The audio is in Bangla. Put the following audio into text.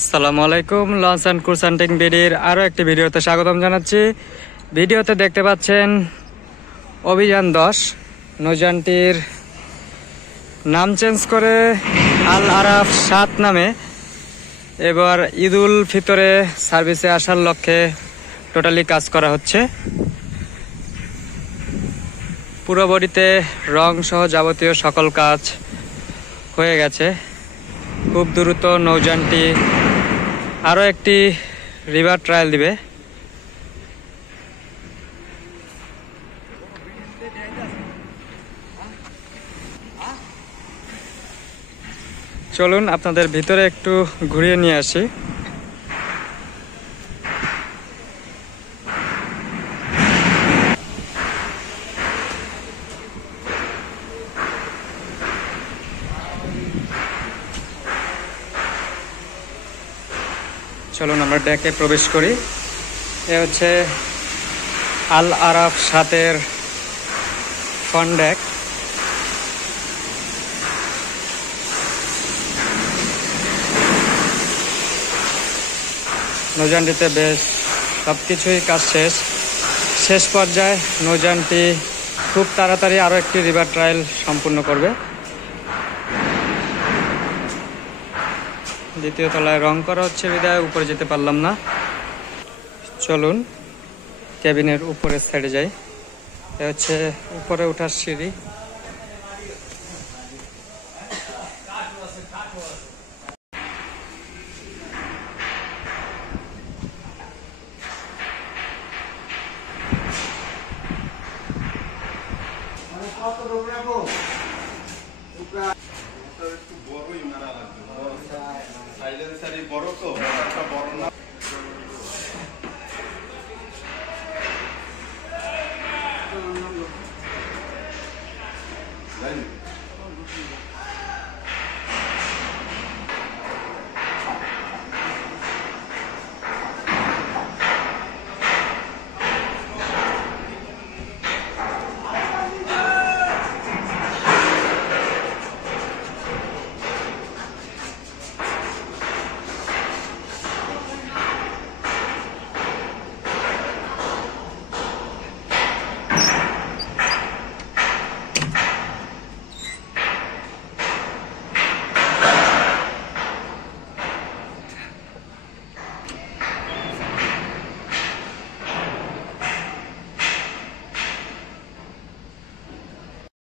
আসসালামু আলাইকুম। লঞ্চ অ্যান্ড ক্রুজ হান্টিং বিডির আরও একটি ভিডিওতে স্বাগতম জানাচ্ছি। ভিডিওতে দেখতে পাচ্ছেন অভিযান 10 নৌযানটির নাম চেঞ্জ করে আল আরাফ 7 নামে এবার ঈদুল ফিতরে সার্ভিসে আসার লক্ষ্যে টোটালি কাজ করা হচ্ছে। পুরো বডিতে রং সহ যাবতীয় সকল কাজ হয়ে গেছে। খুব দ্রুত নৌযানটি আরও একটি রিভার ট্রায়াল দিবে। চলুন আপনাদের ভিতরে একটু ঘুরিয়ে নিয়ে আসি। চলুন আমরা ডেকে প্রবেশ করি। এ হচ্ছে আল আরাফ 7-এর ফ্রন্ট ডেক। নৌযানটিতে বেশ সবকিছুই কাজ শেষ পর্যায়ে নৌযানটি খুব তাড়াতাড়ি আরও একটি রিভার ট্রায়াল সম্পূর্ণ করবে। দ্বিতীয় তলায় রং করা হচ্ছে বিদায় উপরে যেতে পারলাম না। চলুন কেবিনের উপরের সাইডে যাই। এ হচ্ছে উপরে ওঠার সিঁড়ি। একটু বড়ই মেলা লাগবে। সাইলেন্সারই বড় তো, একটা বড় না।